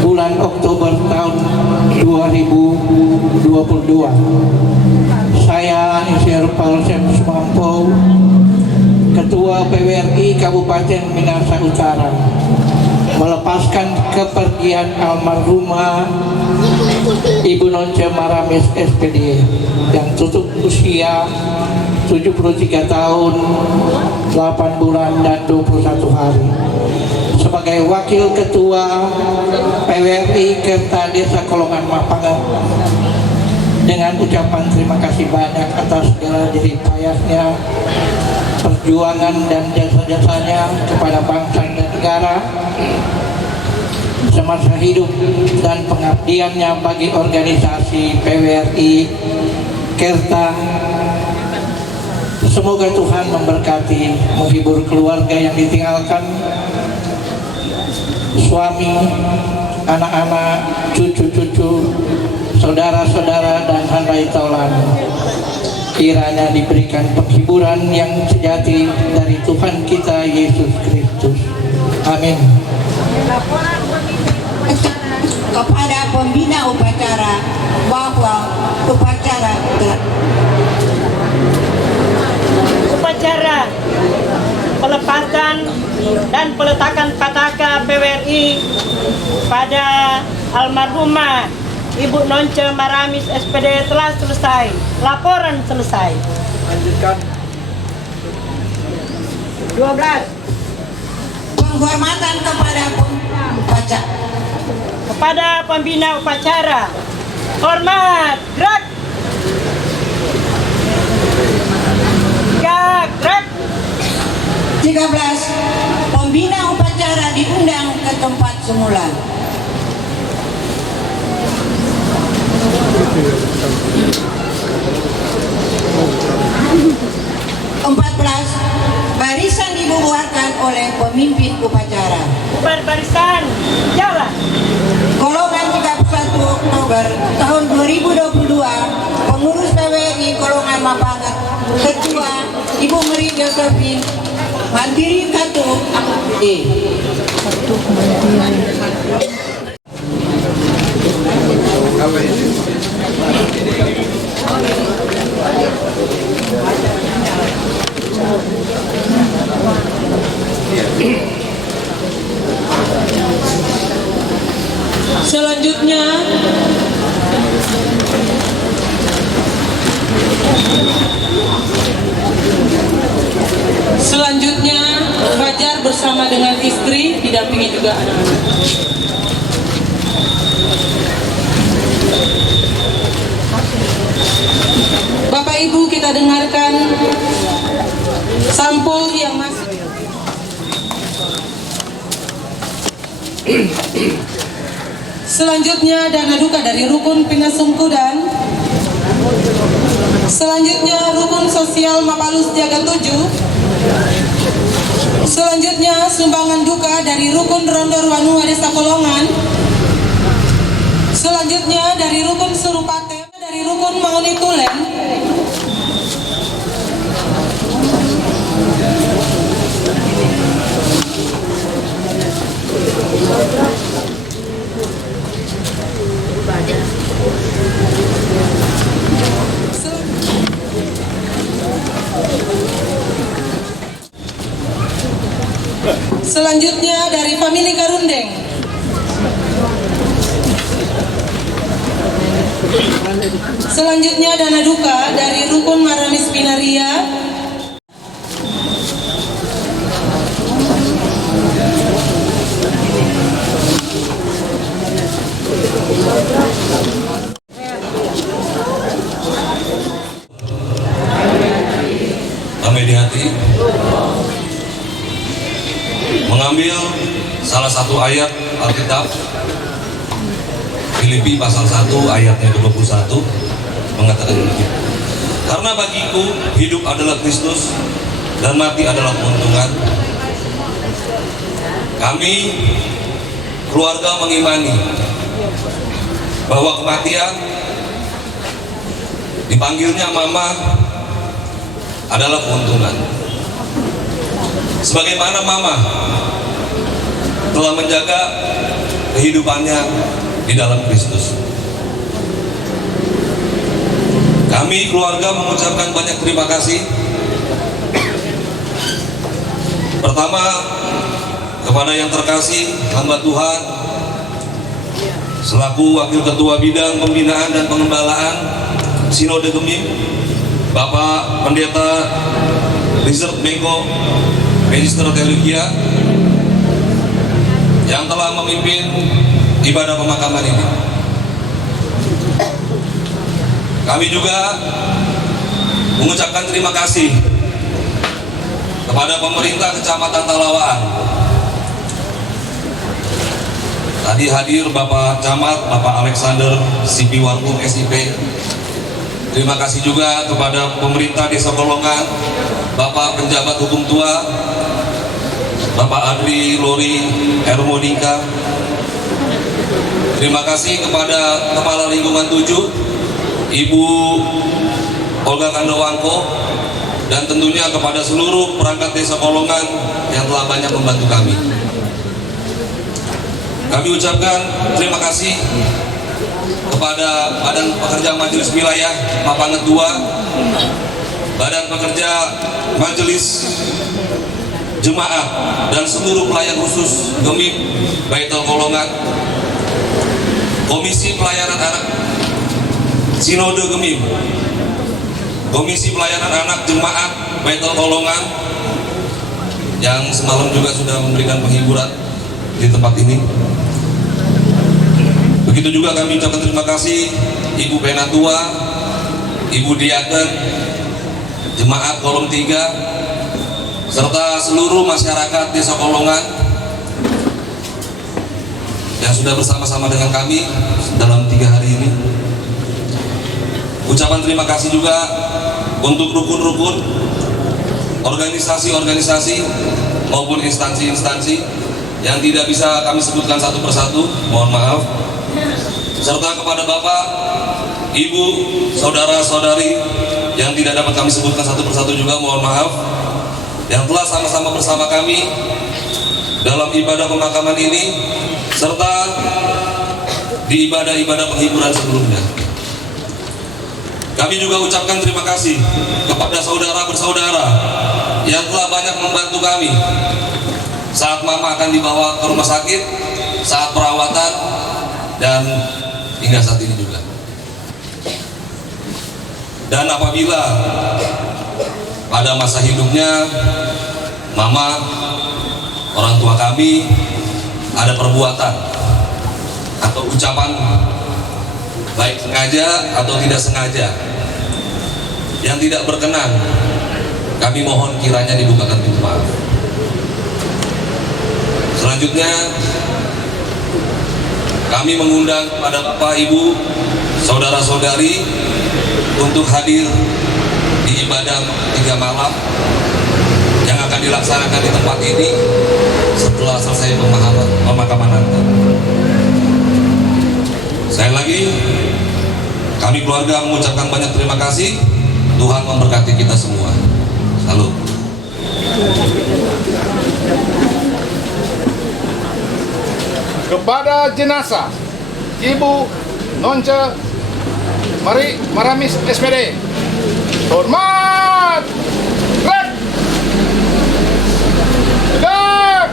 bulan Oktober tahun 2022. Saya Insinyur Paul Semus Mampo, Ketua PWRI Kabupaten Minahasa Utara, melepaskan kepergian almarhumah Ibu Nonce Maramis SPD yang tutup usia 73 tahun, 8 bulan dan 21 hari. Sebagai Wakil Ketua PWRI Kerta Desa Kolongan Mapangat, dengan ucapan terima kasih banyak atas segala jerih payahnya, perjuangan dan jasa-jasanya kepada bangsa dan negara semasa hidup dan pengabdiannya bagi organisasi PWRI Kerta. Semoga Tuhan memberkati, menghibur keluarga yang ditinggalkan, suami, anak-anak, cucu-cucu, saudara-saudara dan handai taulan. Kiranya diberikan penghiburan yang sejati dari Tuhan kita Yesus Kristus. Amin. Kepada pembina upacara bahwa upacara pelepatan dan peletakan pataka PWRI pada almarhumah Ibu Nonce Maramis SPD telah selesai. Laporan selesai. Lanjutkan. 12. penghormatan kepada upacara. Kepada pembina upacara, hormat, gerak. Gerak. 13. Pembina upacara diundang ke tempat semula. Barisan dibubarkan oleh pemimpin upacara. Bubar barisan, jalan. Golongan 31 Oktober tahun 2022, pengurus PWRI Kolongan Mapangat, Ketua Ibu Meri Josephine, Mandiri Katu APD. Selanjutnya Fajar bersama dengan istri didampingi juga anak-anak. Bapak Ibu, kita dengarkan sampul yang masuk. Selanjutnya dana duka dari Rukun Pinasungkudan. Selanjutnya Rukun Sosial Mapalus Jaga 7. Selanjutnya sumbangan duka dari Rukun Rondor Wanua Desa Kolongan. Selanjutnya dari Rukun Surupate, dari Rukun Mauni Tulen. Selanjutnya dari famili Garundeng. Selanjutnya dana duka dari Rukun Maramis Binaria. Damai di hati. Mengambil salah satu ayat Alkitab, Filipi pasal 1 ayatnya ke-21 mengatakan begini. Karena bagiku hidup adalah Kristus dan mati adalah keuntungan. Kami keluarga mengimani bahwa kematian dipanggilnya mama adalah keuntungan. Sebagaimana mama telah menjaga kehidupannya di dalam Kristus. Kami keluarga mengucapkan banyak terima kasih. Pertama, kepada yang terkasih hamba Tuhan selaku Wakil Ketua Bidang Pembinaan dan Pengembalaan Sinode Gemim, Bapak Pendeta Richard Menko Magister Theologia yang telah memimpin ibadah pemakaman ini. Kami juga mengucapkan terima kasih kepada pemerintah Kecamatan Talawaan. Tadi hadir Bapak Camat, Bapak Alexander Sipiwartung SIP. Terima kasih juga kepada pemerintah Desa Kolongan, Bapak Penjabat Hukum Tua, Bapak Adri Lori Hermonika. Terima kasih kepada Kepala Lingkungan 7, Ibu Olga Kandowangko, dan tentunya kepada seluruh perangkat Desa Kolongan yang telah banyak membantu kami. Kami ucapkan terima kasih kepada Badan Pekerja Majelis Wilayah Mapanget 2, Badan Pekerja Majelis Jemaat, dan seluruh pelayan khusus Gemim Baitul Kolongan, Komisi Pelayanan Anak Sinode Gemim, Komisi Pelayanan Anak Jemaat Baitul Kolongan yang semalam juga sudah memberikan penghiburan di tempat ini. Begitu juga kami ucapkan terima kasih Ibu Penatua, Ibu Diaken, Jemaat Kolom 3, serta seluruh masyarakat Desa Kolongan yang sudah bersama-sama dengan kami dalam 3 hari ini. Ucapan terima kasih juga untuk rukun-rukun, organisasi-organisasi maupun instansi-instansi yang tidak bisa kami sebutkan satu persatu, mohon maaf. Serta kepada Bapak, Ibu, saudara-saudari yang tidak dapat kami sebutkan satu persatu juga, mohon maaf, yang telah sama-sama bersama kami dalam ibadah pemakaman ini serta di ibadah-ibadah penghiburan sebelumnya. Kami juga ucapkan terima kasih kepada saudara bersaudara yang telah banyak membantu kami saat mama akan dibawa ke rumah sakit, saat perawatan, dan hingga saat ini juga. Dan apabila pada masa hidupnya mama, orang tua kami, ada perbuatan atau ucapan baik sengaja atau tidak sengaja yang tidak berkenan, kami mohon kiranya dibukakan pintu maaf. Selanjutnya kami mengundang kepada Bapak, Ibu, saudara-saudari untuk hadir di ibadah 3 malam yang akan dilaksanakan di tempat ini setelah selesai pemakaman nanti. Sekali lagi, kami keluarga mengucapkan banyak terima kasih. Tuhan memberkati kita semua. Salut. Kepada jenazah Ibu Nonce Maramis SPD, hormat, red, tegak,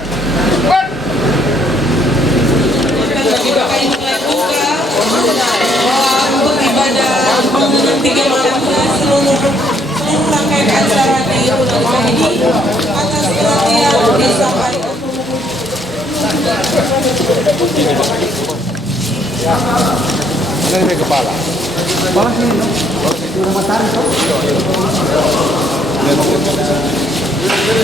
Dan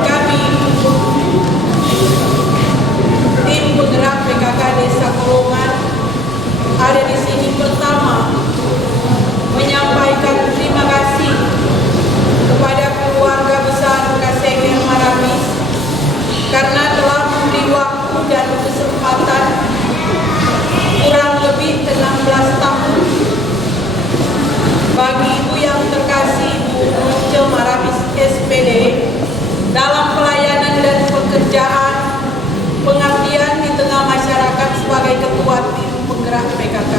kami tim penggerak PKK Desa Kolongan ada di sini pertama menyampaikan terima kasih kepada keluarga besar Kaseger Maramis karena telah memberi waktu dan kesempatan kurang lebih 16 tahun bagi ibu yang terkasih Ibu Once Maramis SPD dalam pelayanan dan pekerjaan pengabdian di tengah masyarakat sebagai ketua tim penggerak PKK.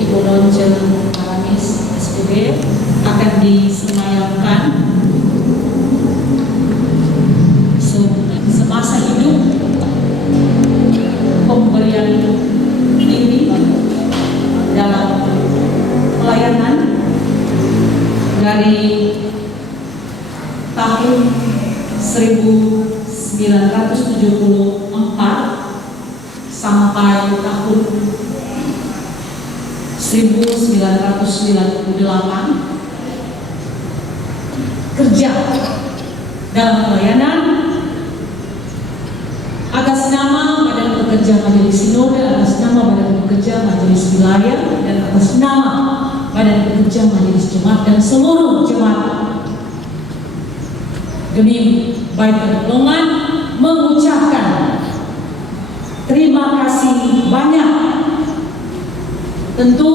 Ibu Once Maramis SPD akan disemayamkan semasa hidup pemberian diri dalam pelayanan dari tahun 1974 sampai tahun 1998 kerja dalam pelayanan atas nama Badan Pekerja Majelis Sinode, atas nama Badan Pekerja Majelis Wilayah, dan atas nama Badan Pekerja Majelis Jemaat dan seluruh jemaat demi baik Kolongan mengucapkan terima kasih banyak. Tentu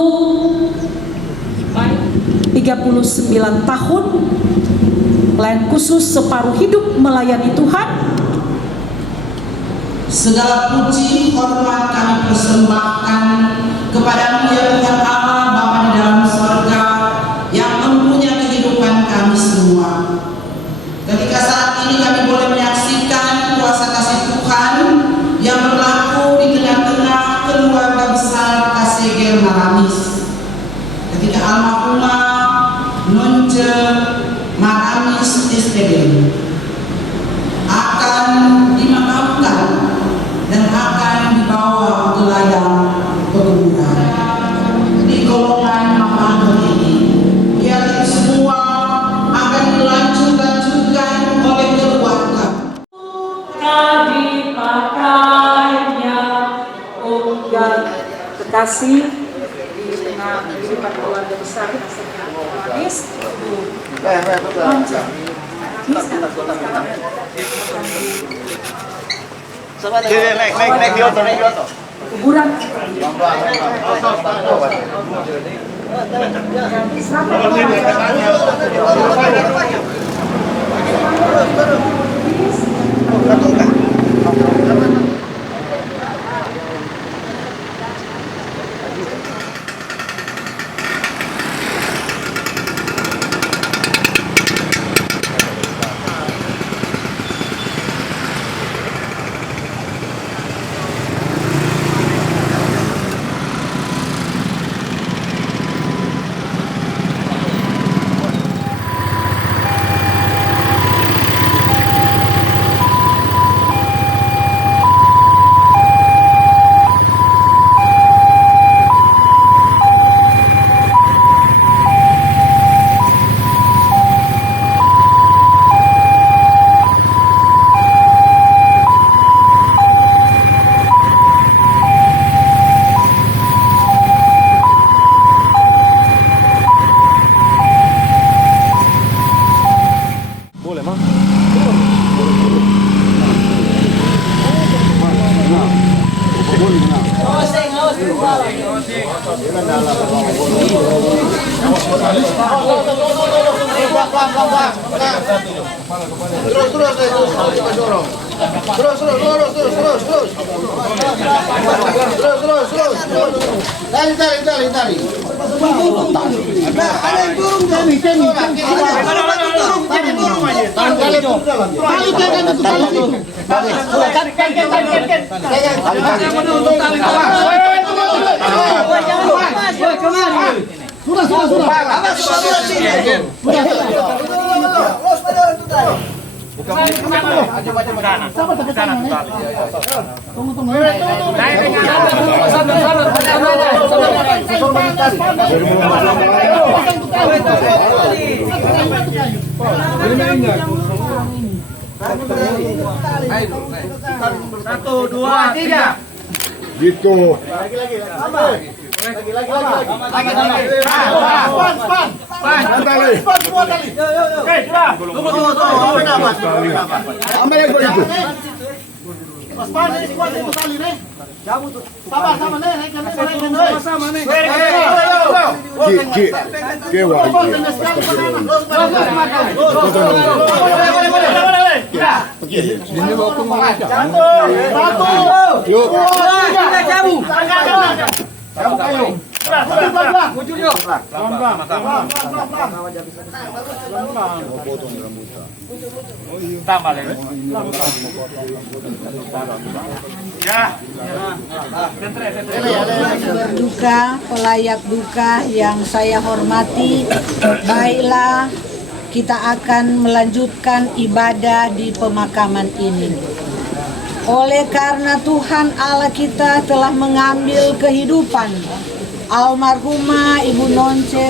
baik 39 tahun pelayan khusus separuh hidup melayani Tuhan. Segala puji hormat kami persembahkan kepada-Mu ya Tuhan Allah Bapa di dalam surga yang mempunyai kehidupan kami semua. Ketika saat ini kami boleh menyaksikan kuasa kasih Tuhan yang berlaku di tengah-tengah keluarga besar Kaseger Maramis. Ketika almarhumah Once Maramis SPD akan dimakamkan dan akan dibawa ke ladang pekuburan di Kolongan Mampang ini. Biar itu semua akan dilanjutkan oleh keluarga. Dipakainya unggal kekasih di tengah kehidupan keluarga besar Kaseger Maramis. Naik di oto. Kuburan. Tali. Nah, ada yang turun tali. Satu, dua, tiga. Gitu. Lagi. Ambil yang itu. Berduka, pelayak duka yang saya hormati, baiklah kita akan melanjutkan ibadah di pemakaman ini. Oleh karena Tuhan Allah kita telah mengambil kehidupan almarhumah Ibu Nonce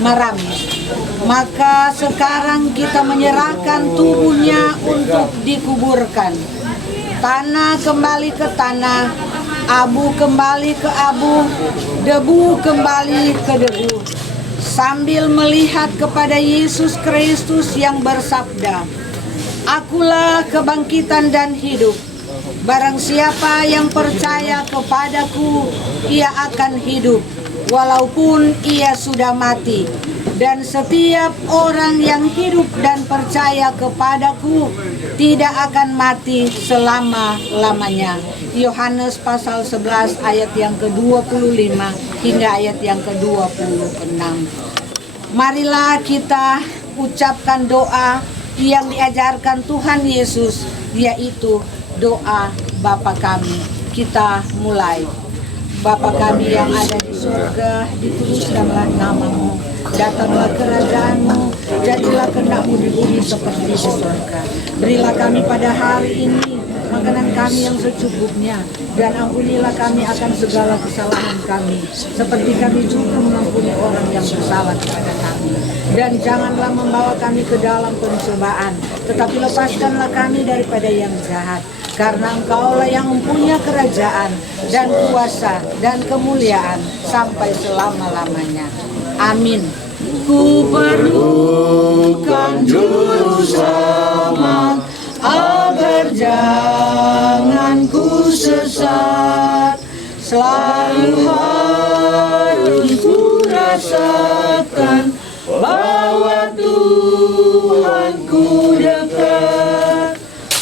Maramis, maka sekarang kita menyerahkan tubuhnya untuk dikuburkan. Tanah kembali ke tanah, abu kembali ke abu, debu kembali ke debu. Sambil melihat kepada Yesus Kristus yang bersabda, "Akulah kebangkitan dan hidup. Barang siapa yang percaya kepadaku, ia akan hidup, walaupun ia sudah mati. Dan setiap orang yang hidup dan percaya kepadaku tidak akan mati selama-lamanya." Yohanes pasal 11 ayat yang ke-25 hingga ayat yang ke-26. Marilah kita ucapkan doa yang diajarkan Tuhan Yesus, yaitu doa Bapa kami. Kita mulai. Bapa kami yang ada di surga, dikuduskanlah namamu, datanglah kerajaanmu, jadilah kehendak-Mu di bumi seperti di surga. Berilah kami pada hari ini makanan kami yang secukupnya, dan ampunilah kami akan segala kesalahan kami, seperti kami juga mengampuni orang yang bersalah kepada kami. Dan janganlah membawa kami ke dalam pencobaan, tetapi lepaskanlah kami daripada yang jahat. Karena Engkaulah yang mempunyai kerajaan dan kuasa dan kemuliaan sampai selama-lamanya. Amin. Ku perlukan juru selamat agar jangan ku sesat. Selalu harus ku rasakan bahwa Tuhanku dekat,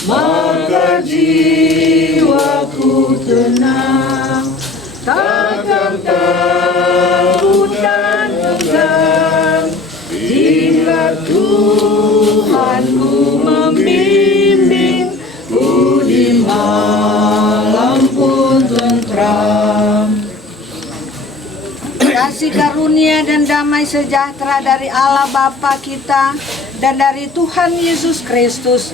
maka jiwaku tenang, takkan takut dan enggan, jika Tuhanku membimbing, ku di malam pun tentram. Kasih karunia dan damai sejahtera dari Allah Bapa kita dan dari Tuhan Yesus Kristus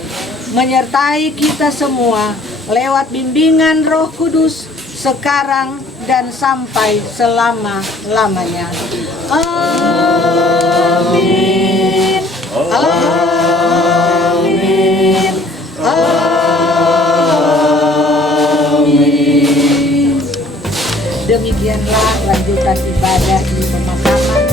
menyertai kita semua lewat bimbingan Roh Kudus sekarang dan sampai selama-lamanya. Amin. Amin. Amin. Demikianlah lanjutan ibadah di pemakaman.